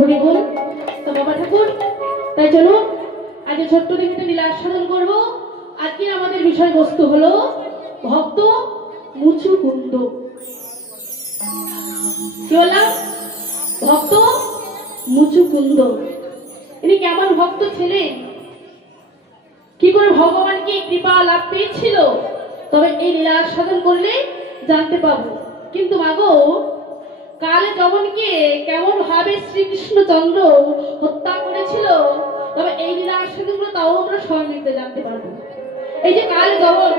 হরিবল তো বাবা ঠাকুর, তাই চলো আজ ছোট্ট দেখিতে লীলা আস্বাদন করব। আজকে আমাদের বিষয়বস্তু হলো ভক্ত মুচুকুন্দ। কি বললাম? ভক্ত মুচুকুন্দ। ইনি কেমন ভক্ত ছিলেন, কি করে ভগবানকে কৃপা লাভ পেয়েছিল, তবে এই লীলা আস্বাদন করলে জানতে পাবো। কিন্তু মাগো, কালে যবনকে কেমন ভাবে শ্রীকৃষ্ণচন্দ্র হত্যা করেছিল, তবে এই লীলা আস্বাদনগুলো তাও আমরা সবাই মিলতে জানতে পারবো। এই যে কালে যবন,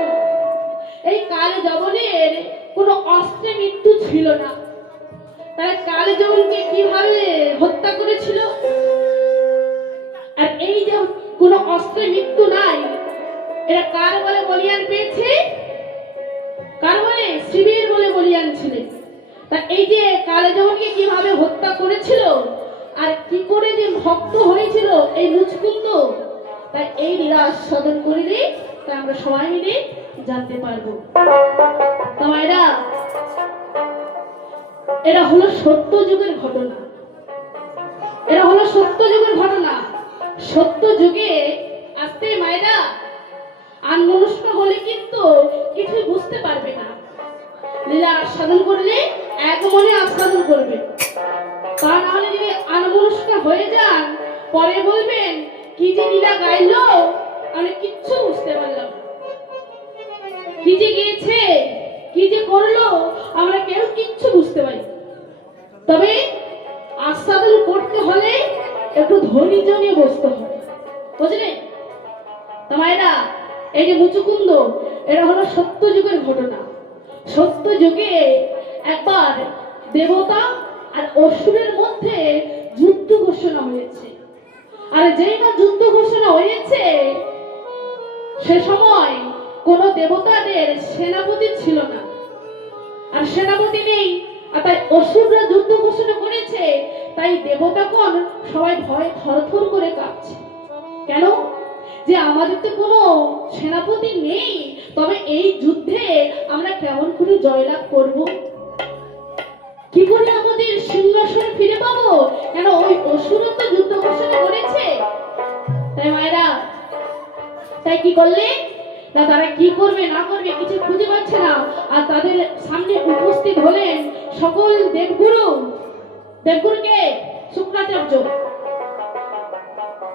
এই কালে যবনের কোনো অস্ত্রে মৃত্যু ছিল না, তাই কালে যবনকে কিভাবে হত্যা করেছিল? আর এই যে কোনো অস্ত্রে মৃত্যু নাই, এরা কার বলে বলিয়ান পেয়েছে? কার বলে? শিবের বলে বলিয়ান ছিলেন। তা এই যে কালে যবনকে কিভাবে হত্যা করেছিল আর কি করে যে ভক্ত হয়েছিল এই মুচকুন্দ, তাই এই লীলা আস্বাদন করিলে তা আমরা সবাই মিলে জানতে পারবো। তা মায়েরা, এরা হলো সত্য যুগের ঘটনা, এরা হলো সত্য যুগের ঘটনা। সত্য যুগে আসতে মায়েরা আনমনস্ক হলে কিন্তু কিছুই বুঝতে পারবে না। লীলা আস্বাদন করলে এক মনে আস্বাদন করবে, তা না হলে যদি আনমনস্ক হয়ে যান, পরে বলবেন কি যে লীলা গাইলো, আমি কিচ্ছু বুঝতে পারলাম না, কি যে গেয়েছে, কি যে করলো, আমরা কেউ কিচ্ছু বুঝতে পারি। তবে আস্বাদন করতে হলে একটু ধৈর্য নিয়ে বসতে হবে, বুঝলেন? মায়েরা, এই যে মুচুকুন্দ, এরা হলো সত্য যুগের ঘটনা। সত্য যুগে একবার দেবতা আর অসুরের মধ্যে যুদ্ধ ঘোষণা হয়েছে। আর যেই না যুদ্ধ ঘোষণা হয়েছে, সে সময় কোন দেবতাদের সেনাপতি ছিল না, আর সেনাপতি নেই, আর তাই অসুররা যুদ্ধ ঘোষণা করেছে। তাই দেবতাগণ সবাই ভয় থরথর করে কাঁপছে। কেন? যে আমাদের তো কোনো সেনাপতি নেই, তবে এই যুদ্ধে আমরা কেমন করে জয়লাভ করব, কি করে আমাদের সিংহাসন ফিরে পাবো? কেন ওই অসুরও তো যুদ্ধ ঘোষণা করেছে। তাই মায়েরা, তাই কি করলে না, তারা কি করবে না করবে কিছু খুঁজে পাচ্ছে না। আর তাদের সামনে উপস্থিত হলেন সকল দেবগুরু। দেবগুরুকে শুক্রাচার্য,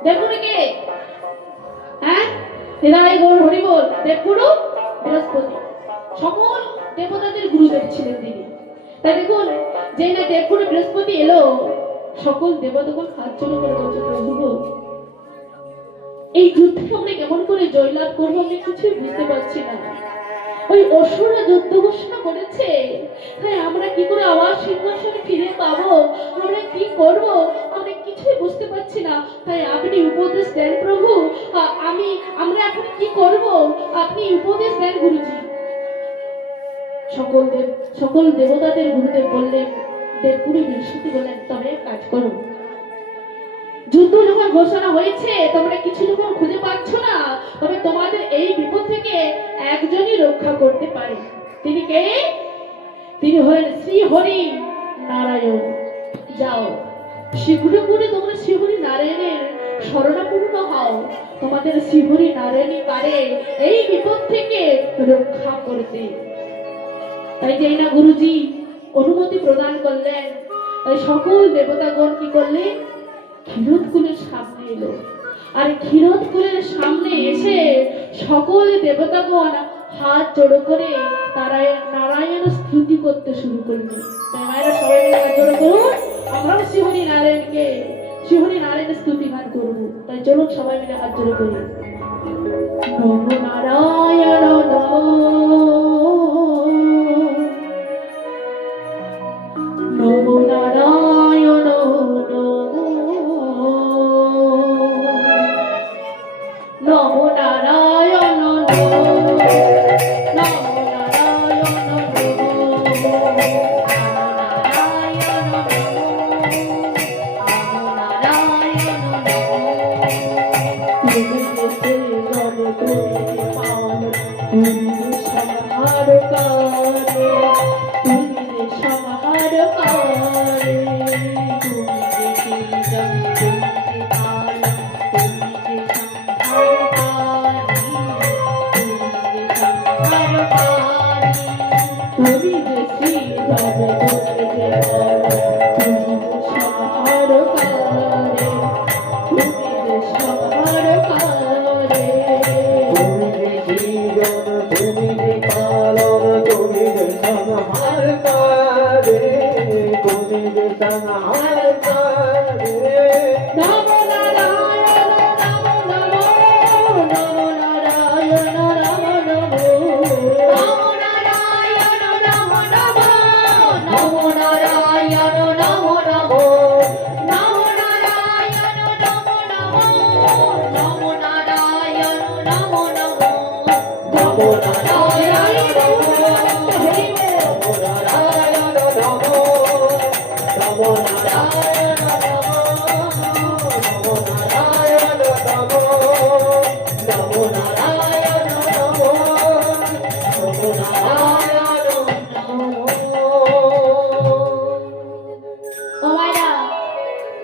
দেবগুরুকে হ্যাঁ হৃদয় গৌর হরিবল, দেবগুরু বৃহস্পতি, সকল দেবতাদের গুরুদেব ছিলেন তিনি। তাই দেখুন, যে না দেবগুরু বৃহস্পতি এলো, সকল দেবতাগণ হাত জোড় করে বলছে, প্রভু এই যুদ্ধে আমরা কেমন করে জয়লাভ করবো, আমি কিছুই বুঝতে পারছি না। ওই অসুররা যুদ্ধ ঘোষণা করেছে, তাই আমরা কি করে আবার সিংহাসনে ফিরে পাবো, আমরা কি করব, আমরা কিছুই বুঝতে পারছি না। তাই আপনি উপদেশ দেন প্রভু, আমরা এখন কি করব, আপনি উপদেশ দেন গুরুজি। সকল দেবতাদের গুরুদেব বললেন, দেবগুরু বৃহস্পতি বললেন, তবে কাজ করো, যুদ্ধ যখন ঘোষণা হয়েছে, তোমরা কিছু যখন খুঁজে পাচ্ছ না, তবে তোমাদের এই বিপদ থেকে একজনই রক্ষা করতে পারে। তিনি কে? তিনি হলেন শ্রী হরি নারায়ণ। যাও শীঘ্র করে তোমরা শ্রী হরি নারায়ণের শরণাপন্ন হও, তোমাদের শ্রী হরি নারায়ণই পারে এই বিপদ থেকে রক্ষা করতে। তাই যেই না গুরুজি অনুমতি প্রদান করলেন, তাই সকল দেবতাগণ কি করলেন? ক্ষীরোদকুলের সামনে এলো। আর ক্ষীরোদকুলের সামনে এসে সকল দেবতাগণ হাত জোড়ো করে নারায়ণ স্তুতি করতে শুরু করলেন। তাই মায়েরা সবাই মিলে হাত জোড়ো করুন, আমরা শ্রীহরি নারায়ণকে, শ্রীহরি নারায়ণের স্তুতি গান করবো। তাই চলুন সবাই মিলে হাত জোড়ো করি। নমো নারায়ণ নমো নারায়ণ নমো নারায়ণ তুমি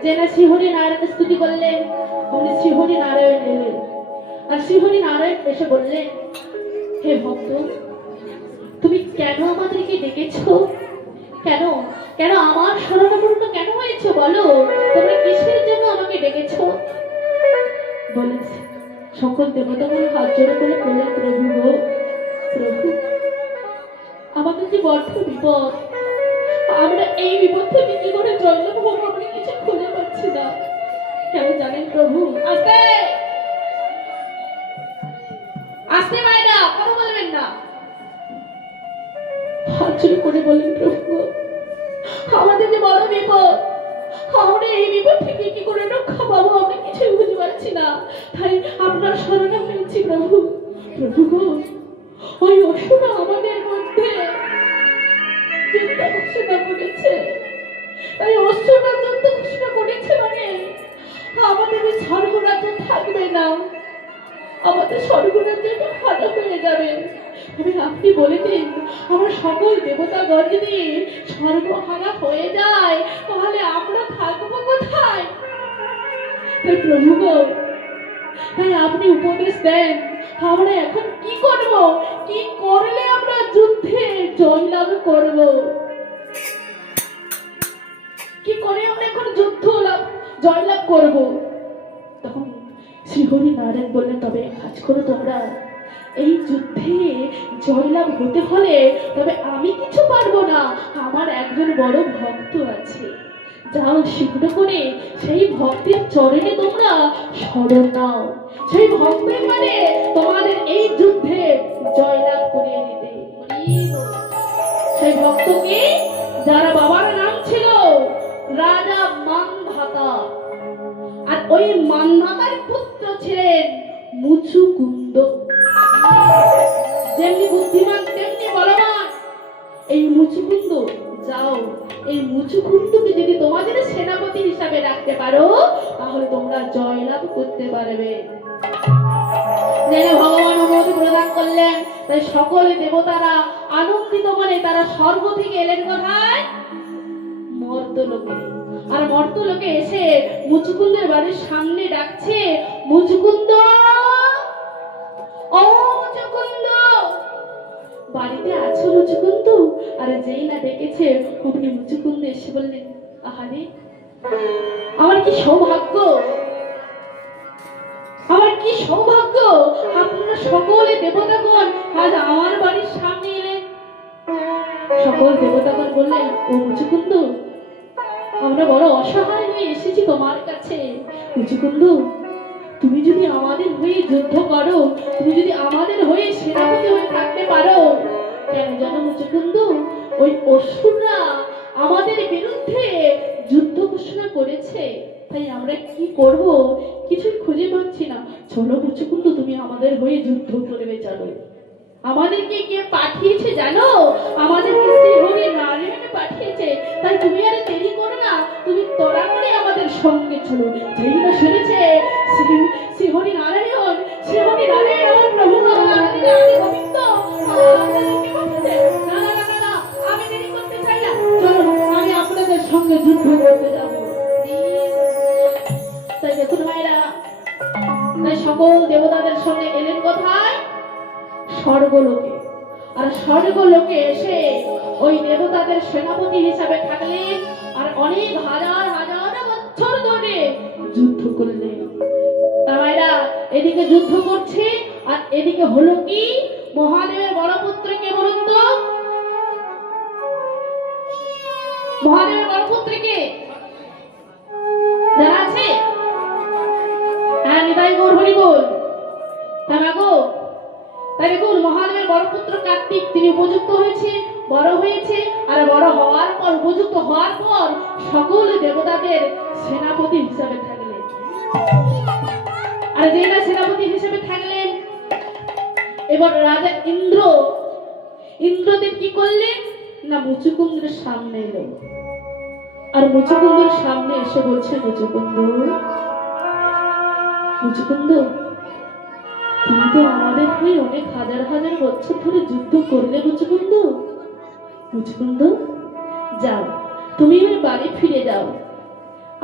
যেন শ্রীহরি নারায়ণকে স্তুতি করলেন, উনি শ্রীহরি নারায়ণ এলেন। আর শ্রীহরি নারায়ণ এসে বললেন, হে ভক্ত, তুমি কেন আমাদেরকে ডেকেছো? কেন কেন আমার শরণাপন্ন কেন হয়েছে বলো? তোমরা কিসের জন্য আমাকে ডেকেছো? বলেছে সকল দেবতাগুলো হাত জোড়া করে বললেন, প্রভু গো, প্রভু, আমাদের যে বড় বিপদ, আমরা এই বিপদ থেকে কি করে জয়লাভ হবো আমরা কিছু খুঁজে পাচ্ছি না। কেন জানেন প্রভু? আস্তে আস্তে মায়েরা, কথা বলবেন না। হাত জোড়া করে বললেন, প্রভু আমাদের যে বড় বিপদ, আমরা এই বিপদ থেকে কি করে রক্ষা পাবো আমরা কিছুই বুঝতে পারছি না, তাই আপনার শরণে হয়েছি প্রভু। প্রভু গো, ওই অসুরা আমাদের মধ্যে যুদ্ধ ঘোষণা করেছে, তাই অসুরা যুদ্ধ ঘোষণা করেছে মানে আমাদের এই স্বর্গরাজ্য থাকবে না, আমাদের স্বর্গরাজ্যটা ভালো হয়ে যাবে। তবে আপনি বলে দিন, আমরা সকল দেবতাগণ যদি স্বর্গহারা হয়ে যায় তাহলে আমরা থাকবো কোথায়? তাই প্রভু গো, তাই আপনি উপদেশ দেন, আমরা এখন কি করব? কি করলে আমরা যুদ্ধে জয়লাভ করব? কি করে আমরা এখন যুদ্ধ জয়লাভ করব? তখন শ্রীহরি নারায়ণ বললেন, তবে কাজ করো তোমরা, এই যুদ্ধে জয়লাভ হতে হলে তবে আমি কিছু পারবো না, আমার একজন বড় ভক্ত আছে, যাও শীঘ্র করে সেই ভক্তের চরণে তোমরা শরণ নাও, সেই ভক্তের মানে তোমাদের এই যুদ্ধে জয়লাভ করিয়ে দিতে। সেই ভক্তকে যারা বাবার নাম ছিল রাজা মানধাতা, আর ওই মানধাতার পুত্র ছিলেন মুচুকুন্দ। যেমনি বুদ্ধিমান তেমনি বলবান এই মুচুকুন্দ, যাও এই মুচুকুন্দকে যদি তোমাদের সেনাপতি হিসাবে রাখতে পারো তাহলে তোমরা জয়লাভ করতে পারবে। ভগবান অনুমতি প্রদান করলেন, তাই সকল দেবতারা আনন্দিত মনে তারা স্বর্গ থেকে এলেন কোথায়? মর্তলোকে। আর মর্তলোকে এসে মুচুকুন্দের বাড়ির সামনে ডাকছে, মুচুকুন্দ, ও মুচুকুন্দ, বাড়িতে আছো মুচুকুন্দ? আরে যেই না ডেকেছে অমনি মুচুকুন্দ এসে বললেন, আহারে আমার কি সৌভাগ্য, আমার কি সৌভাগ্য, আপনারা সকলে দেবতাগণ আজ আমার বাড়ির সামনে এলেন। সকল দেবতাগণ বললেন, ও মুচুকুন্দ, আমরা বড় অসহায় হয়ে এসেছি তোমার কাছে। মুচুকুন্দ, তুমি যদি আমাদের হয়ে যুদ্ধ করো, তুমি যদি আমাদের হয়ে সেনাপতি হয়ে থাকতে পারো, কেন জানো মুচুকুন্দ, ওই অসুররা আমাদের বিরুদ্ধে যুদ্ধ ঘোষণা করেছে, তাই আমরা কি করব কিছুই খুঁজে পাচ্ছি না। চলো মুচুকুন্দ, তুমি আমাদের হয়ে যুদ্ধ করবে, চলো। আমাদেরকে কে পাঠিয়েছে জানো? আমাদেরকে শ্রীহরি নারায়ণ পাঠিয়েছে, তাই তুমি আর দেরি করো না, তুমি তোরা করে আমাদের সঙ্গে চলো। যেই না শুনেছে শ্রীহরি নারায়ণ, শ্রীহরি নারায়ণ আমার প্রভু গোবিন্দ, আমি দেরি করতে চাই না, চলো আমি আপনাদের সঙ্গে যুদ্ধ করতে যাব। তাই দেখুন ভাইরা, তাই সকল দেবতাদের সঙ্গে এলেন কোথায়? স্বর্গলোকে। আর স্বর্গ লোকে এসে ওই দেবতাদের সেনাপতি হিসাবে থাকলেন আর অনেক হাজার হাজার বছর ধরে যুদ্ধ করলেন। তারা এদিকে যুদ্ধ করছে আর এদিকে হলো কি, মহাদেবের বড় পুত্র কে বলুন তো? মহাদেবের বড় পুত্র কে জানা আছে? হ্যাঁ, নিতাই গৌর হরি বল। তাই দেখুন, মহাদেবের বড় পুত্র কার্তিক তিনি উপযুক্ত হয়েছে, বড় হয়েছে, আর বড় হওয়ার পর, উপযুক্ত হওয়ার পর সকল দেবতাদের সেনাপতি হিসাবে থাকলেন। আর যেটা সেনাপতি হিসেবে থাকলেন, এবার রাজা ইন্দ্রদেব কি করলেন না, মুচুকুন্দের সামনে এলো। আর মুচুকুন্দের সামনে এসে বলছে, মুচুকুন্দ তুমি তো আমাদের হয়ে অনেক হাজার হাজার বছর ধরে যুদ্ধ করলে। মুচুকুন্দ যাও, তুমি এবার বাড়ি ফিরে যাও,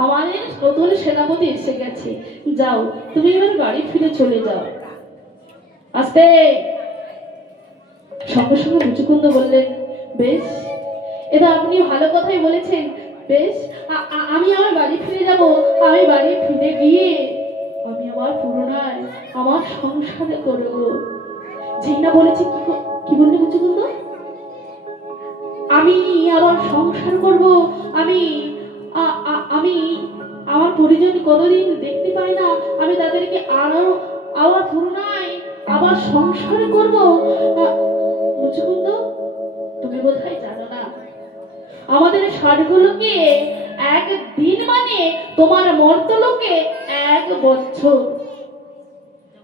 আমাদের নতুন সেনাপতি এসে গেছে, যাও তুমি এবার বাড়ি ফিরে চলে যাও। আস্তে সঙ্গে সঙ্গে মুচুকুন্দ বললেন, বেশ, এটা আপনি ভালো কথাই বলেছেন, বেশ, আমি আমার বাড়ি ফিরে যাব। আমি বাড়ি ফিরে গিয়ে আমি আমার পুনরায় আমার সংসারে করব। যেই না বলেছি, কি বললে মুচুকুন্দ? আমি আবার সংসার করব। আমি আমার পরিজন কতদিন দেখতে পাই না, আমি তাদেরকে আবার পুনরায় আবার সংসার করব। মুচুকুন্দ, তুমি বোধহয় জানো না, আমাদের স্বর্গলোকে একদিন মানে তোমার মর্তলোকে 1 বছর।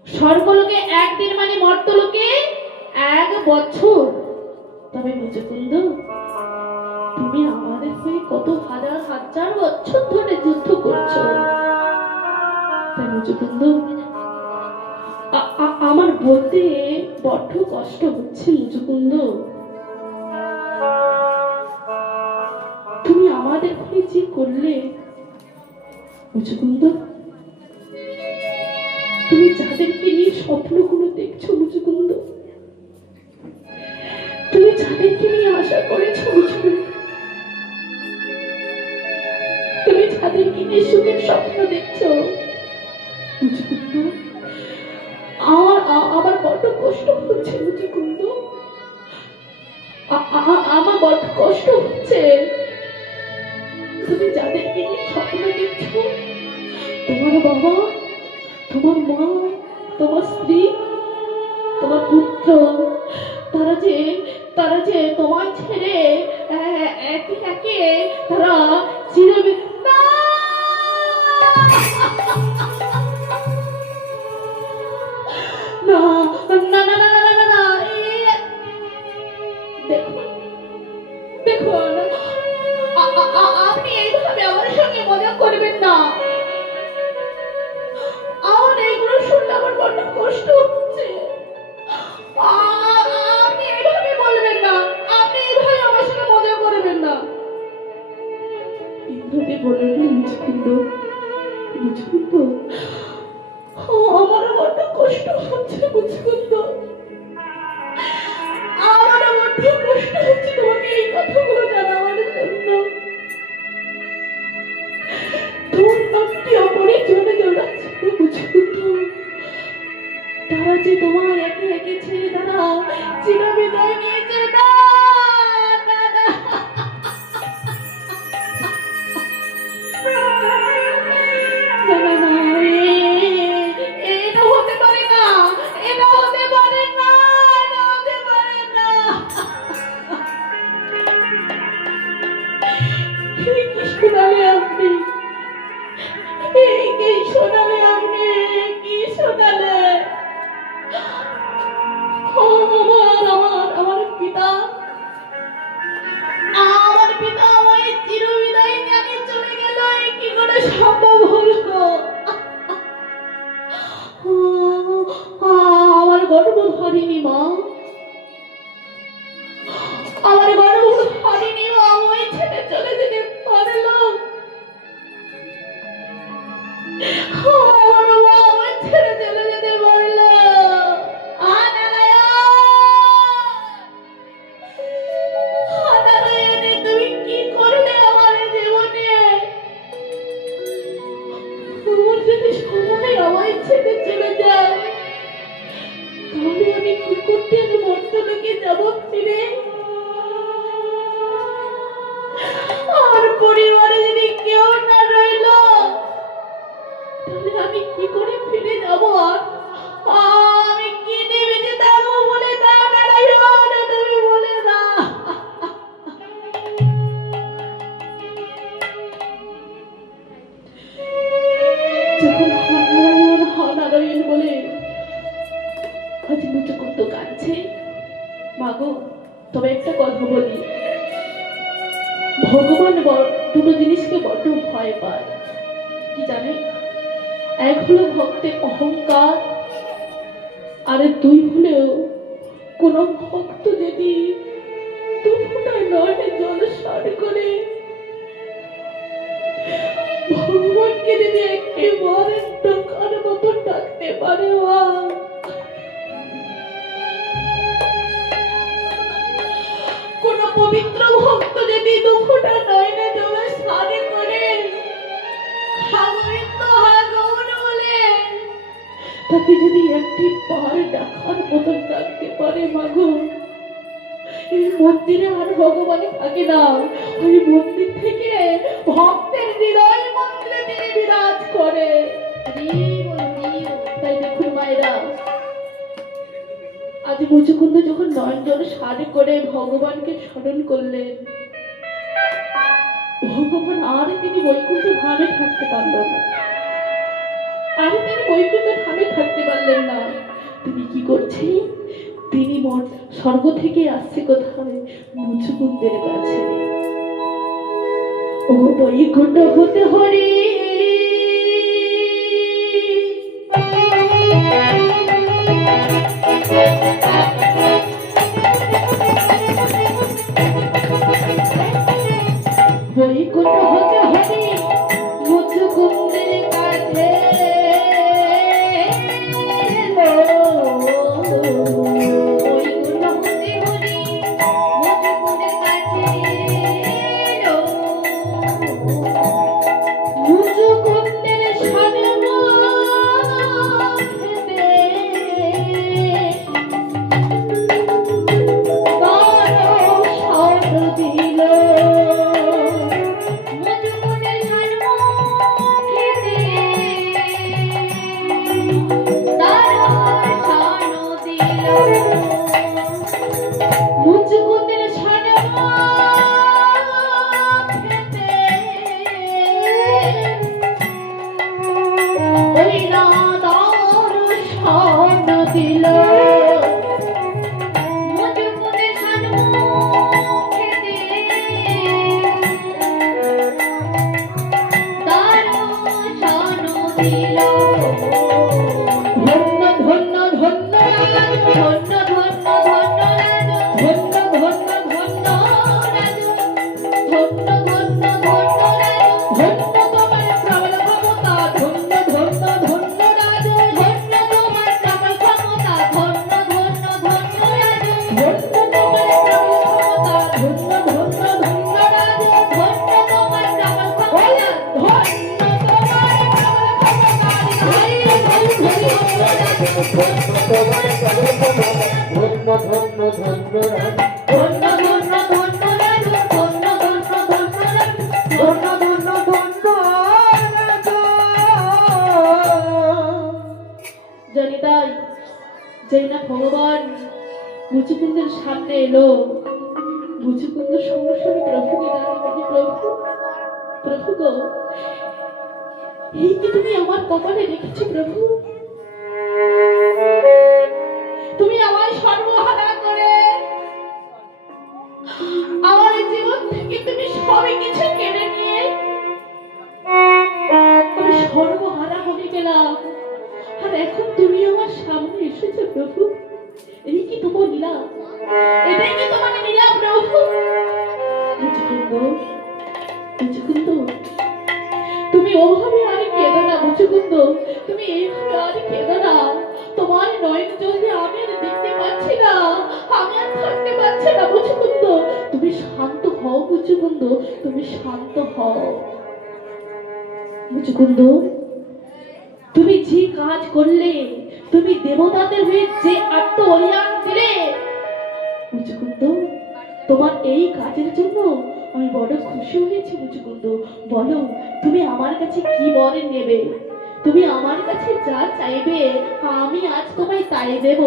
স্বর্গলোকে একদিন মানে মর্তলোকে 1 বছর। তবে মুচুকুন্দ, তুমি আমাদের হয়ে কত হাজার হাজার বছর ধরে যুদ্ধ করছো। তাই মুচুকুন্দ, আমার বলতে বড্ড কষ্ট হচ্ছে। মুচুকুন্দ, তুমি আমাদের হয়ে যে করলে, মুচুকুন্দ, তুমি যাদেরকে নিয়ে স্বপ্নগুলো দেখছো মুচুকুন্দ, তুমি যাদেরকে নিয়ে আশা করেছো মুচুকুন্দ, তুমি যাদেরকে নিয়ে সুখের স্বপ্ন দেখছো মুচুকুন্দ, আমার বড্ড কষ্ট হচ্ছে মুচুকুন্দ, আমার বড্ড কষ্ট হচ্ছে। তুমি যাদেরকে নিয়ে স্বপ্ন দেখছো, তোমার বাবা, তোমার মা, তোমার স্ত্রী, তোমার পুত্র, তারা যে তোমায় ছেড়ে একে একে তারা দেখুন, আপনি এইভাবে আমার সঙ্গে মজা করবেন না। আমার এইগুলো শুনলে আমার বড্ড কষ্ট হচ্ছে। আপনি এইভাবে বলবেন না, আপনি এইভাবে আমার সঙ্গে মজা করবেন না। ইন্দ্রদেব বললেন, মুচুকুন্দ, আমার বড্ড কষ্ট হচ্ছে মুচুকুন্দ, আমার বড্ড কষ্ট হচ্ছে তোমাকে এই কথাগুলো জানাবার জন্য। তোর নামটি অপরিজনে জড়াচ্ছে মুচুকুন্দ, তারা যে তোমার একে একে ছেড়ে তারা চিরবিদায় নিয়েছে। এটা হতে পারে না, এটা হতে পারে না, এটা হতে পারে না। কি শোনালে আপনি, কি শোনালে আপনি, কি শোনালে? আমার পিতা আমায় চিরবিদায় নিয়ে চলে গেল, কি করে সম্ভব হলো? আমার গর্ভধারিণী মা, আমার গর্ভধারিণী মা আমায় ছেড়ে চলে যেতে পারলো। আমার মা আমায় ছেড়ে চলে যেতে পারলো। কি করে ফিরে যাবো? আর আমি কি নেবে যে দেবো বলে দাও নারায়ণ, তুমি বলে দাও। যখন নারায়ণ বলে আজ মুচুকুন্দ কাঁদছে, মাগো তবে একটা কথা বলি, ভগবান দুটো জিনিসকে বড্ড ভয় পায়, কি জানে? এক হলো ভক্তের অহংকার, আর দুই হলো কোন ভক্ত যদি দুফোঁটায় নয়নে জল সার করে ভগবানকে যদি একেবারে ডাকার মতো ডাকতে পারে, কোন পবিত্র ভক্ত যদি দুফোঁটা নয়নে জল সার করে তাকে যদি একটি বার ডাকার মতন ডাকতে পারে, মাগো এই মন্দিরে আর ভগবান থাকে না, ওই মন্দির থেকে ভক্তের হৃদয় মন্দিরে তিনি বিরাজ করে। তাই দেখুন মায়েরা, আজ মুচুকুন্দ যখন নয়ন জল সারে করে ভগবানকে স্মরণ করলেন, ভগবান আর তিনি বৈকুণ্ঠ ধামে থাকতে পারলেন না, আর তিনি বৈকুণ্ঠ ধামে থাকতে পারলেন না। তিনি কি করছেন? তিনি স্বর্গ থেকে আসছে কোথায়? মুচুকুন্দের কাছে। ও বৈকুণ্ঠ হতে হরি বৈকুণ্ঠ হতে হরি মুচুকুন্দের কাছে। ভগবান মুচুকুন্দের সামনে এলো, মুচুকুন্দ সঙ্গে সঙ্গে প্রভুকে জানাতে, প্রভু প্রভু গো, এই কি তুমি আমার কপালে রেখেছো প্রভু? তুমি আমায় সর্বহারা করে আমার জীবন থেকে তুমি সবই কিছু কেড়ে নিয়ে আমি সর্বহারা হয়ে গেলাম, আর এখন তুমি আমার সামনে এসেছো প্রভু। এই কি তোমার লীলা? এটাই কি তোমার লীলা প্রভু? মুচুকুন্দ, মুচুকুন্দ, তুমি ওভাবে আর কেঁদো না মুচুকুন্দ, তুমি এইভাবে আর কেঁদো না। তোমার নয়ন জলে আমি আর দেখতে পাচ্ছি না, আমি আর থাকতে পারছি না মুচুকুন্দ। তুমি শান্ত হও মুচুকুন্দ, তুমি শান্ত হও মুচুকুন্দ। তুমি যে কাজ করলে, তুমি দেবতাদের হয়ে যে আত্মবলিদান দিলে মুচুকুন্দ, তোমার এই কাজের জন্য আমি বড় খুশি হয়েছি মুচুকুন্দ। বলো তুমি আমার কাছে কি বর নেবে? তুমি আমার কাছে যা চাইবে আমি আজ তোমায় তাই দেব।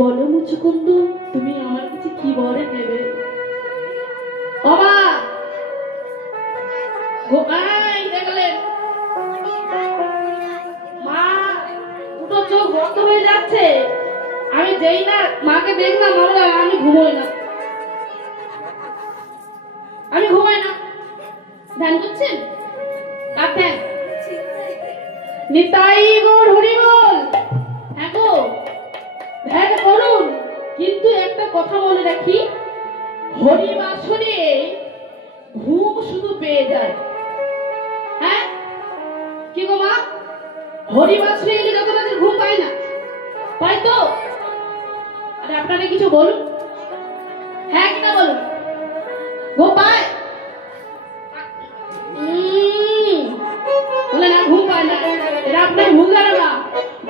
বলো মুচুকুন্দ, তুমি আমার কাছে কি বরে নেবে? বাবা গোপাই দেখলেন মা দুটো চোখ বন্ধ হয়ে যাচ্ছে। আমি যেই না মাকে দেখলাম আমরা আমি ঘুমোই না, আমি ঘুমাই না। ধ্যান করছেন? কার ধ্যান? নিতাই গৌর হরি বল। হ্যাঁ গো ধ্যান করুন, কিন্তু একটা কথা বলে রাখি, হরি বাসনে ঘুম শুধু পেয়ে যায়। হ্যাঁ কি গো মা, হরি বাসনে গেলে যত রাতের ঘুম পায় না, পাই তো? আরে আপনারা কিছু বলুন, হ্যাঁ কিনা বলুন গো পায়? বলে না ঘুম পায় না, এটা আপনার ভুল ধারণা।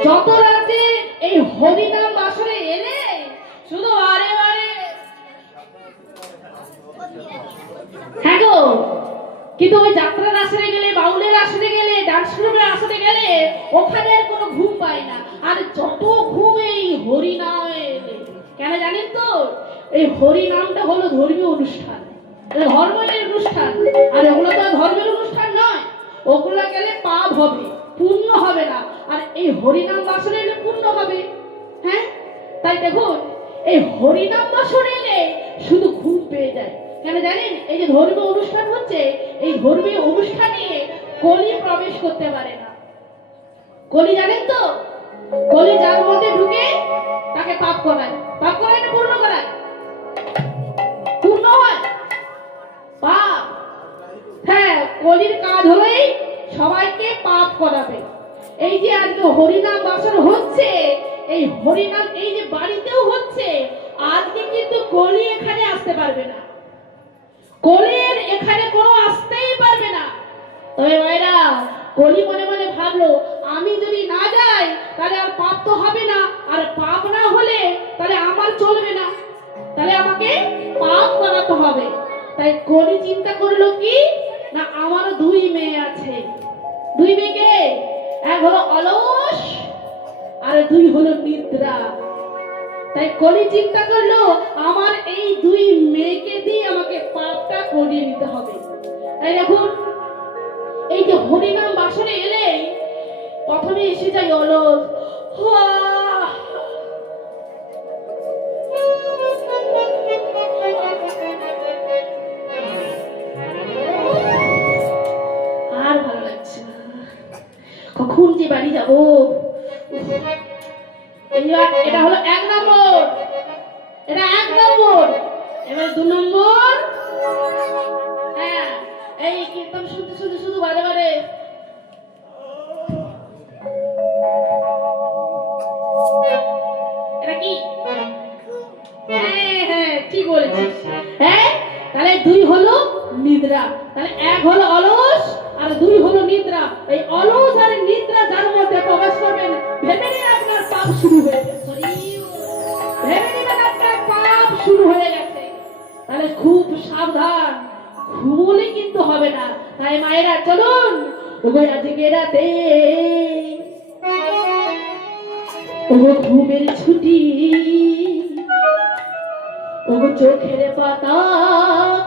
যত রাতে এই হরিনাম বাসনে এলে শুধু আরে বারে হ্যাঁ গো, কিন্তু ওই যাত্রার আসরে গেলে, বাউলের আসরে গেলে, ডান্স গ্রুপের আসরে গেলে ওখানে আর কোনো ঘুম পায় না। আর যত ঘুম এই হরিনামে এলে। কেন জানেন তো? এই হরিনামটা হলো ধর্মীয় অনুষ্ঠান, ধর্মের অনুষ্ঠান। আর ওগুলো তো ধর্মের অনুষ্ঠান নয়, ওগুলো গেলে পাপ হবে, পুণ্য হবে না। আর এই হরিনাম বাসনে এলে পুণ্য হবে। হ্যাঁ তাই দেখুন, এই হরিনাম বাসনে এলে শুধু ঘুম পেয়ে যায়। কেন জানেন? এই যে ধর্মীয় অনুষ্ঠান হচ্ছে, এই ধর্মীয় অনুষ্ঠানে কলি প্রবেশ করতে পারে না। কলি জানেন তো? কলি যার মধ্যে ঢুকে তাকে পাপ করায়। পাপ করায় না পূর্ণ করায়? পূর্ণ হয় পাপ। হ্যাঁ, কলির কাজ হলেই সবাইকে পাপ করাবে। এই যে আজকে হরিনাম বাসন হচ্ছে, এই হরিনাম এই যে বাড়িতেও হচ্ছে, আজকে কিন্তু কলি এখানে আসতে পারবে না, কলির এখানে কোনো আসতেই পারবে না। তবে ভাইরা, কলি মনে মনে ভাবলো আমি যদি না যাই তাহলে আর পাপ তো হবে না, আর পাপ না হলে তাহলে আমার চলবে না, তাহলে আমাকে পাপ করাতে হবে। তাই কলি চিন্তা করলো কি না, আমারও দুই মেয়ে আছে। দুই মেয়েকে, এক হলো অলস আর দুই হলো নিদ্রা। তাই কলি চিন্তা করলো আমার এই দুই মেয়েকে দিয়ে আমাকে পাপটা করিয়ে নিতে হবে। তাই দেখুন, এই যে হরিনাম বাসনে এলে প্রথমে এসে যায় অলস। আর ভালো লাগছে না, কখন যে বাড়ি যাবো। এটা হলো 1 নম্বর, এটা 1 নম্বর। এবার 2 নম্বর। হ্যাঁ, এই কীর্তন শুনতে শুনতে শুধু বারে বারে এটা কি? হ্যাঁ হ্যাঁ ঠিক বলেছিস। হ্যাঁ, তাহলে 2 হলো নিদ্রা। তাহলে 1 হলো অলস আর 2 হলো নিদ্রা। এই অলস আর নিদ্রা যার মধ্যে প্রবেশ করবেন, ভেবে নিন আপনার পাপ শুরু হয়ে গেছে। ভেবে নিন আপনার পাপ শুরু হয়ে গেছে। তাহলে খুব সাবধান, ঘুমলে কিন্তু হবে না। তাই মায়েরা চলুন, ওগো আজকে রাতে ওগো ঘুমের ছুটি, ওগো চোখের পাতা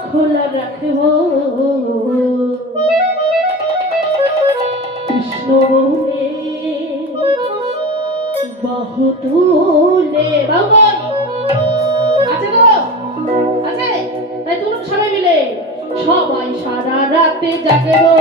খোলা রাখবো, কৃষ্ণ বলে বাহু তুলে। বাবু আছে গো, আছে? তাই তুলুন সবাই মিলে, সবাই সারা রাতে জাগবো।